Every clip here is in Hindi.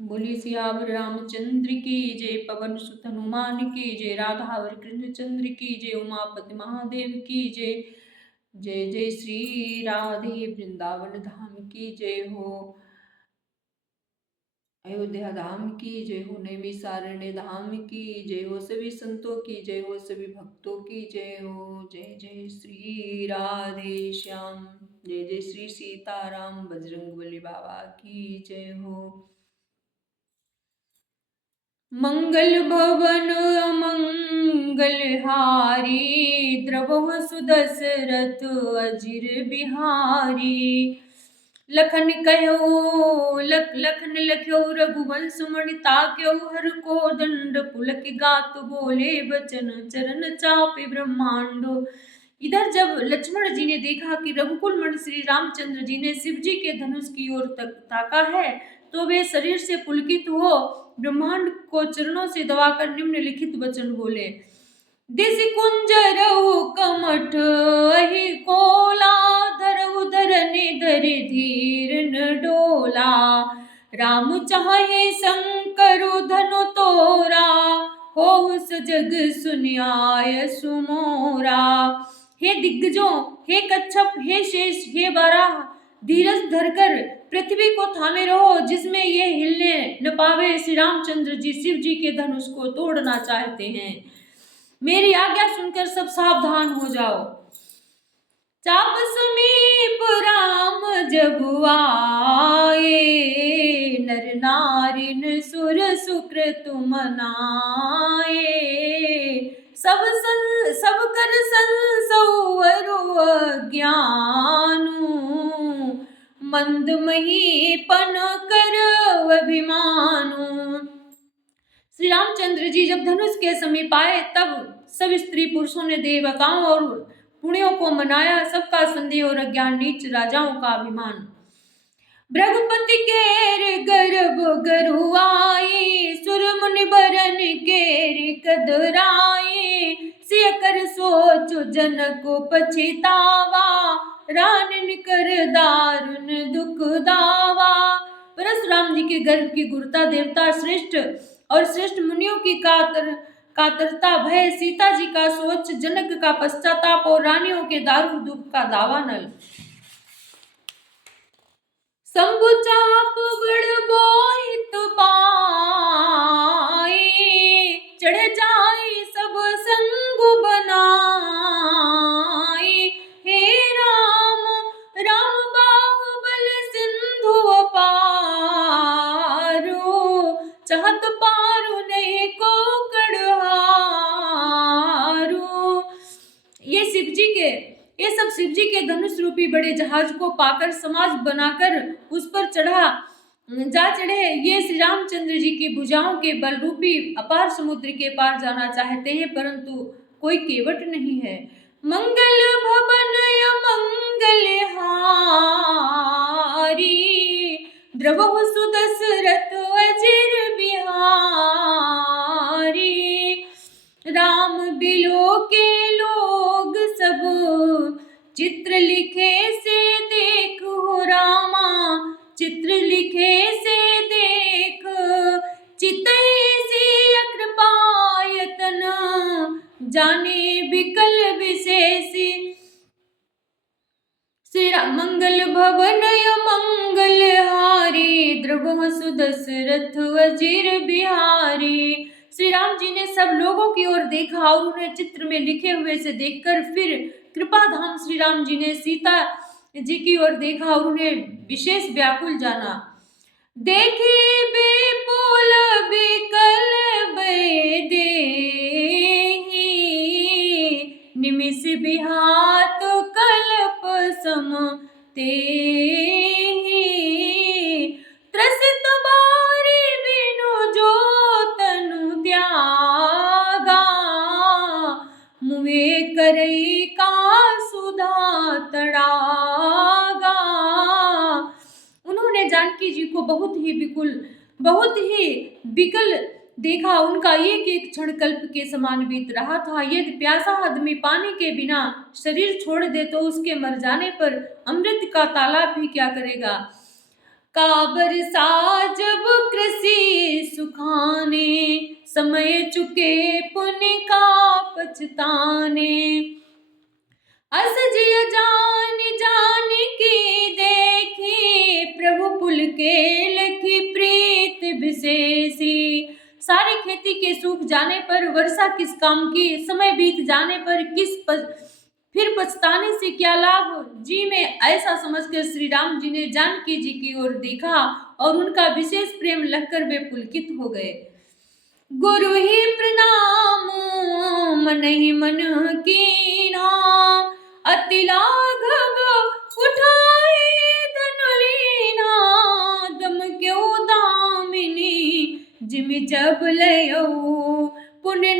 बोली सियावर रामचंद्र की जय, पवन सुत हनुमान की जय, राधावर कृष्ण चंद्र की जय, उमापति महादेव की जय। जय जय श्री राधे वृंदावन धाम की जय हो, अयोध्या धाम की जय हो, नैमिषारण्य धाम की जय हो, सभी संतों की जय हो, सभी भक्तों की जय हो। जय जय श्री राधे श्याम, जय जय श्री सीताराम बजरंगबली बाबा की जय हो। मंगल भवन अमंगल हारी, द्रवहु सुदशरथ अजिर बिहारी। लखन कहो लखन लख्यो रघुवंश मणि, ताक्यो हर को दंड पुलक गात बोले बचन, चरण चापे ब्रह्मांडो। इधर जब लक्ष्मण जी ने देखा कि रघुकुल मणि श्री रामचंद्र जी ने शिव जी के धनुष की ओर तक ताका है, तो वे शरीर से पुलकित हो ब्रह्मांड को चरणों से दबाकर निम्नलिखित वचन बोले। दिस कुंजरहु कमठ अहि कोला, धरहु धरनि धरि धीर न डोला। राम चाहे शंकरु धनु तोरा, होहु सजग सुनियाय सुमोरा। हे दिग्गजों, हे कच्छप, हे शेष, हे बाराह, धीरज धरकर पृथ्वी को थामे रहो, जिसमें ये हिलने न पावे। श्री रामचंद्र जी शिव जी के धनुष को तोड़ना चाहते हैं। मेरी आज्ञा सुनकर सब सावधान हो जाओ। चाप समीप राम जब आए, नर नारिन सुर सुकृत मनाए। सब कर संसौरो ज्ञानु, मंद महीपन कर अभिमानु। श्री रामचंद्र जी जब धनुष के समीप आए, तब सब स्त्री पुरुषों ने देवताओं और पुण्यों को मनाया। सबका संदेह और अज्ञान, नीच राजाओं का अभिमान। भृगुपति केर गर्भ गरुआई, सुर मुनि बरन केर कदराई। सिय कर सोचो जनक पछितावा, रानिन कर दारुण दुख दावा। परशुराम जी के गर्भ की गुरुता, देवता श्रेष्ठ और श्रेष्ठ मुनियों की कातरता, भय, सीता जी का सोच, जनक का पश्चाताप और रानियों के दारुण दुख का दावा नल। शंभु चाप बड़ बोहित पाई, चढ़ जाई सब संग बनाई। हे राम राम बाहुबल सिंधु पारो, चाहत पारो नहीं को कड़हारो। ये सब शिव जी के धनुष रूपी बड़े जहाज को पाकर, समाज बनाकर उस पर जा चढ़े। ये श्री रामचंद्र जी की भुजाओं के बल रूपी अपार समुद्र के पार जाना चाहते हैं, परंतु कोई केवट नहीं है। मंगल भवन मंगल हारी, द्रवहु सुदशरथ अजिर बिहारी। राम बिलो के लोग सब, चित्र लिखे से देख हो रामा। चित्र लिखे से देख, चितई से कृपायतन, जाने विकल विशेषी। श्री मंगल भवन मंगल हारी, द्रवहु सुदशरथ अजिर बिहारी। श्री राम जी ने सब लोगों की ओर देखा और उन्हें चित्र में लिखे हुए से देखकर फिर कृपा धाम श्री राम जी ने सीता जी की ओर देखा और उन्हें विशेष व्याकुल जाना। देखी बेपुल बिकल देहि, निमिष बिहात कल्प सम तेहि। त्रसित बारी बिनु जो तनु त्यागा, मुए करई का सुधा तड़ागा। उन्होंने जानकी जी को बहुत ही विकल देखा। उनका एक एक क्षण कल्प के समान बीत रहा था। यदि प्यासा आदमी पानी के बिना शरीर छोड़ दे तो उसके मर जाने पर अमृत का तालाब भी क्या करेगा। काबर सा जब कृषि ताने। अस जिय जान जान की देखी, प्रभु पुलकेल की प्रीत विशेषी। सारी खेती के सूख जाने पर वर्षा किस काम की, समय बीत जाने पर फिर पछताने से क्या लाभ। जी में ऐसा समझकर श्री राम जी ने जानकी जी की ओर देखा और उनका विशेष प्रेम लगकर वे पुलकित हो गए। गुरु ही प्रणाम मन ही मन कीना, अति लाघव उठाए धनु लीना। दम क्यों दामिनी जिमि जब लयो, पुण्य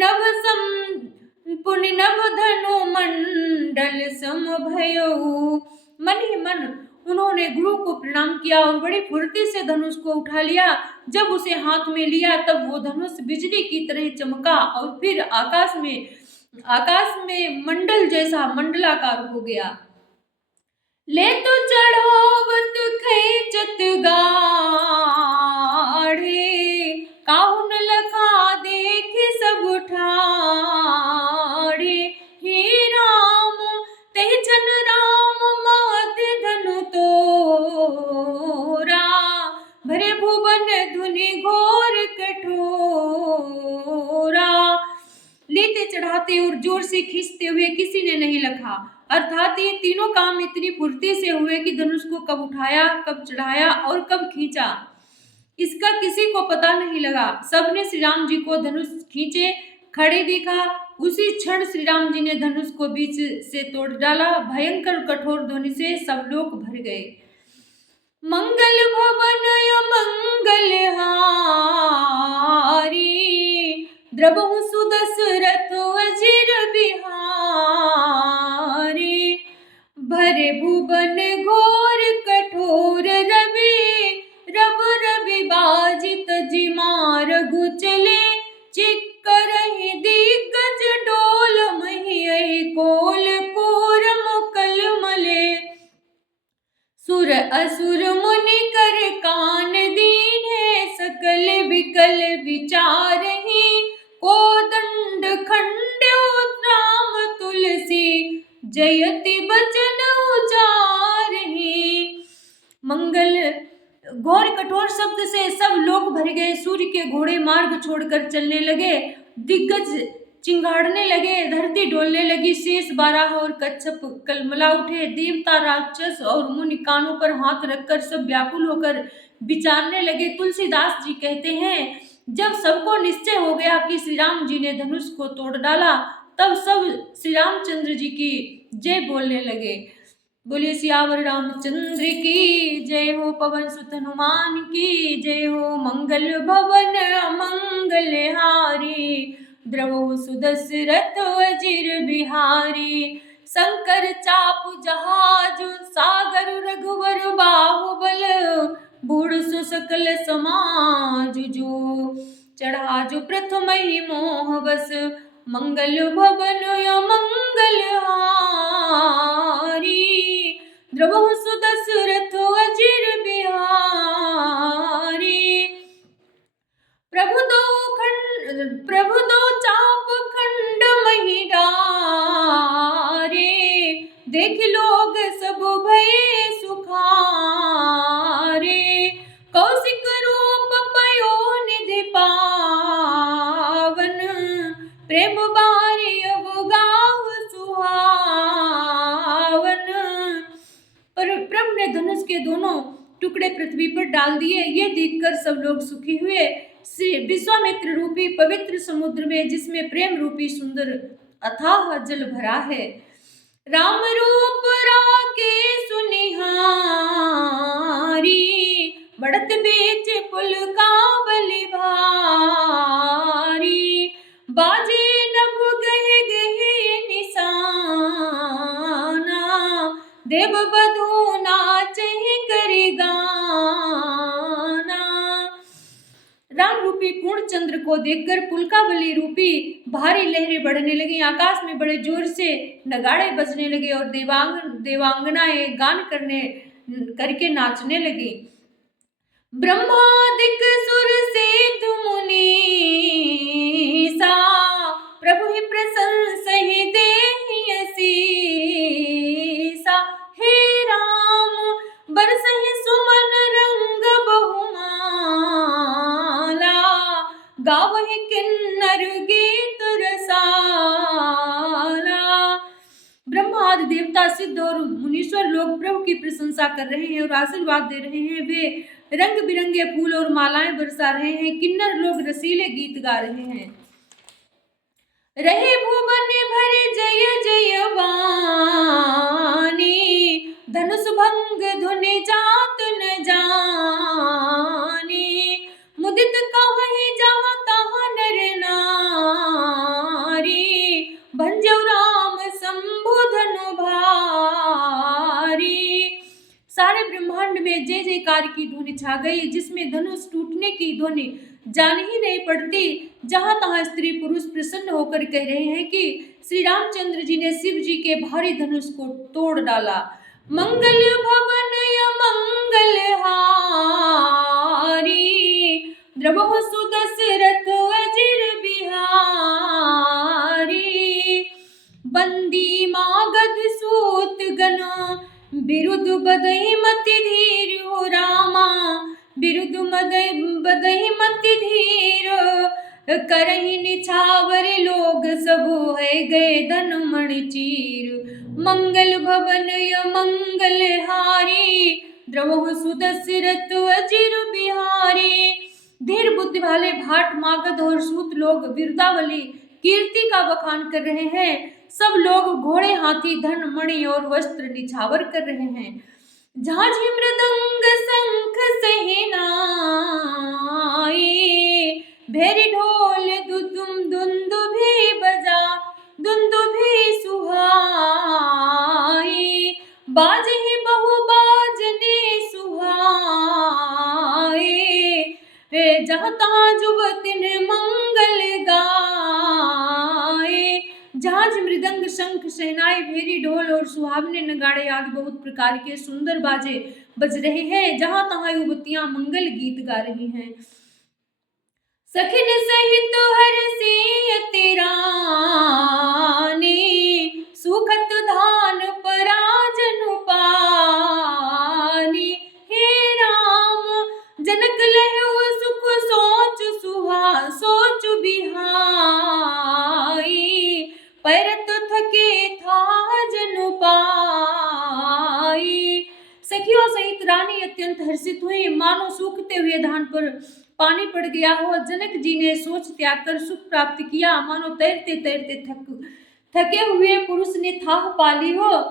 नभ धनु मंडल सम भयो। मन ही मन उन्होंने गुरु को प्रणाम किया और बड़ी फुर्ती से धनुष को उठा लिया। जब उसे हाथ में लिया तब वो धनुष बिजली की तरह चमका और फिर आकाश में मंडल जैसा मंडलाकार हो गया। ले तो चढ़ावत खैचत गाढ़े, काहुन लखा देख सब ठाड़े। हे राम तेह जन राम मात धनु तोरा, भरे भुवन धुनि घोर कठोरा। लेते चढ़ाते और जोर से खींचते हुए किसी ने नहीं लखा, अर्थात ये तीनों काम इतनी फुर्ती से हुए कि धनुष को कब उठाया, कब चढ़ाया और कब खींचा, इसका किसी को पता नहीं लगा। सबने श्री राम जी को धनुष खींचे खड़े देखा। उसी क्षण श्री राम जी ने धनुष को बीच से तोड़ डाला। भयंकर कठोर ध्वनि से सब लोग भर गए। मंगल भवन मंगल हारी, द्रबहु सुदशरथ अजिर बिहारी। भरे भुवन घोर कठोर रवि बाजित जिमा रघु चले। चिक्करहि दिग्गज डोल मही कोल कोर मुकल मले। सुर असुर मुनि कर कान दीने, सकल विकल विचारहि। कोदंड खंड्यो राम तुलसी, जयति बचन उचारहि। मंगल घोर कठोर शब्द से सब लोग भर गए। सूर्य के घोड़े मार्ग छोड़कर चलने लगे, दिग्गज चिंगाड़ने लगे, धरती डोलने लगी, शेष बारह और कच्छप कलमला उठे। देवता राक्षस और मुनि कानों पर हाथ रखकर सब व्याकुल होकर विचारने लगे। तुलसीदास जी कहते हैं, जब सबको निश्चय हो गया कि श्री राम जी ने धनुष को तोड़ डाला, तब सब श्री रामचंद्र जी की जय बोलने लगे। बोलिए सियावर रामचंद्र की जय हो, पवन सुत हनुमान की जय हो। मंगल भवन अमंगल हारी, द्रवहु सुदशरथ अजिर बिहारी। शंकर चाप जहाज सागर रघुवर बाहुबल, बूढ़ सु सकल समाज जो। चढ़ा जो प्रथम ही मोह बस, मंगल भवन अमंगल हारी। द्रवहु सुदशरथ अजिर बिहारी। प्रभु दो चाप खंड मही डारे, देख लोग सब भये सुखारे। कौशिक रूप पयो निधि पावन, प्रेम बारी अब गाव सुहावन। पर प्रभु ने धनुष के दोनों टुकड़े पृथ्वी पर डाल दिए। ये देखकर सब लोग सुखी हुए। विश्वामित्र रूपी पवित्र समुद्र में, जिसमें प्रेम रूपी सुंदर अथाह जल भरा है, राम रूप राके सुनिहारी। बढ़त बीच पुल का बलि भारी, बाजे नभ गहे गहे निशाना। देव बधू नाचहि करि गाना। राम रूपी पूर्ण चंद्र को देखकर पुलकावली रूपी भारी लहरें बढ़ने लगी। आकाश में बड़े जोर से नगाड़े बजने लगे और देवांगनाएं गान करके नाचने लगी। ब्रह्मादिक सुर सेतु मुनीसा, प्रभु ही प्रशंसहि गावहि किन्नर गीत रसाला। ब्रह्मा आदि देवता, सिद्ध और मुनीश्वर लोग प्रभु की प्रशंसा कर रहे हैं और आशीर्वाद दे रहे हैं। वे रंग बिरंगे फूल और मालाएं बरसा रहे हैं। किन्नर लोग रसीले गीत गा रहे हैं। रहे भुवन भरे जय जय वाणी, धनुष भंग धुनि जात न जानी। मुदित कहहि जहाँ तहाँ नर नारी, भंजौ राम शंभु धनु भारी। सारे ब्रह्मांड में जय जयकार की ध्वनि छा गई, जिसमें धनुष टूटने की ध्वनि जान ही नहीं पड़ती। जहां तहां स्त्री पुरुष प्रसन्न होकर कह रहे हैं कि श्री रामचंद्र जी ने शिव जी के भारी धनुष को तोड़ डाला। मंगल भवन मंगल हारी, द्रवहु सुदशरथ अजिर बिहारी। बंदी मागध सूत गण, बिरुद बदहि मति धीर हो रामा। बिरुद बदहि मति धीर, करहि निछावर लोग सबु है गए धन मणि चीर। मंगल भवन मंगल हारी, द्रवहु सुदशरथ अजिर बिहारी। धीर बुद्धि वाले भाट मागध और सूत लोग बिरुदावली कीर्ति का बखान कर रहे हैं। सब लोग घोड़े हाथी धन मणि और वस्त्र निछावर कर रहे हैं। झांझी मृदंग शंख सहनाई, भेरी ढोल दुदुम दुंदुभि बजा दुंदुभि सुहाई। बाजहि बहु बाजने सुहाए, जहाँ तहाँ जुवतिन मंगल गाए। झांझ मृदंग शंख शहनाई भेरी ढोल और सुहावने नगाड़े आदि बहुत प्रकार के सुंदर बाजे बज रहे हैं। जहां तहां युवतियां मंगल गीत गा रही हैं। सखिन सहित हरषियति रानी, सुखत धान पराजनु पानी। हे राम जनक लहु सुख सोच सोच बिहाई। पैरत थके था जनु पाई। सखियों सहित रानी अत्यंत हर्षित हुई, मानो सूखते हुए धान पर पानी पड़ गया हो। जनक जी ने सोच त्याग कर सुख प्राप्त किया, मानो तैरते तैरते थके हुए पुरुष ने थाह पाली हो।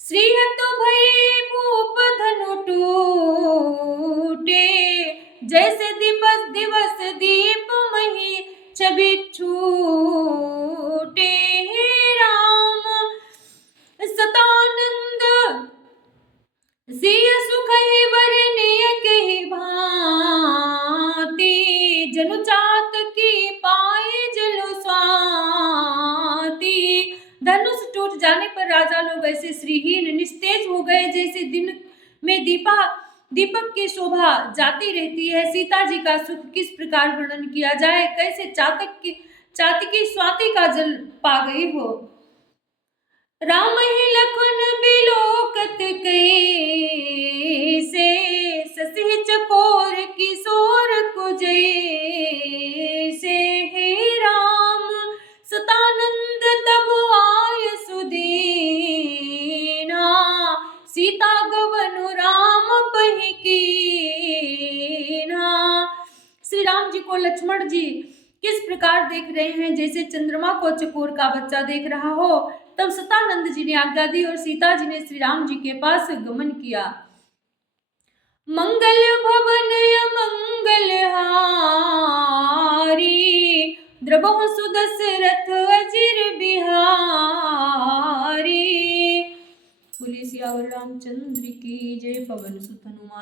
श्रीहत भय भूप धनु टूटे, जैसे दिवस दीप मही छवि छूटे। हे राम सतानंद सिय सुख वरनिय कहि भांति। जनु चात की पाए जलु स्वाति। धनुष टूट जाने पर राजा लोग ऐसे श्रीहीन निस्तेज हो गए, जैसे दिन में दीपक की शोभा जाती रहती है। सीता जी का सुख किस प्रकार वर्णन किया जाए, कैसे चातकी स्वाति का जल पा गई हो। राम ही लखन बिलोकत कैसे, ससी चकोर किशोर को जैसे। हे राम सतानंद तब आय सुदीना, सीता गवनु राम पहि कीन्हा। श्री राम जी को लक्ष्मण जी किस प्रकार देख रहे हैं, जैसे चंद्रमा को चकोर का बच्चा देख रहा हो। तब सतानंद जी ने आज्ञा दी और सीता जी ने श्री राम जी के पास गमन किया। मंगल भवन मंगल हारी, द्रवहु सुदशरथ अजिर बिहारी। बोलिए सियावर रामचंद्र की जय। पवन सुत हनुमान।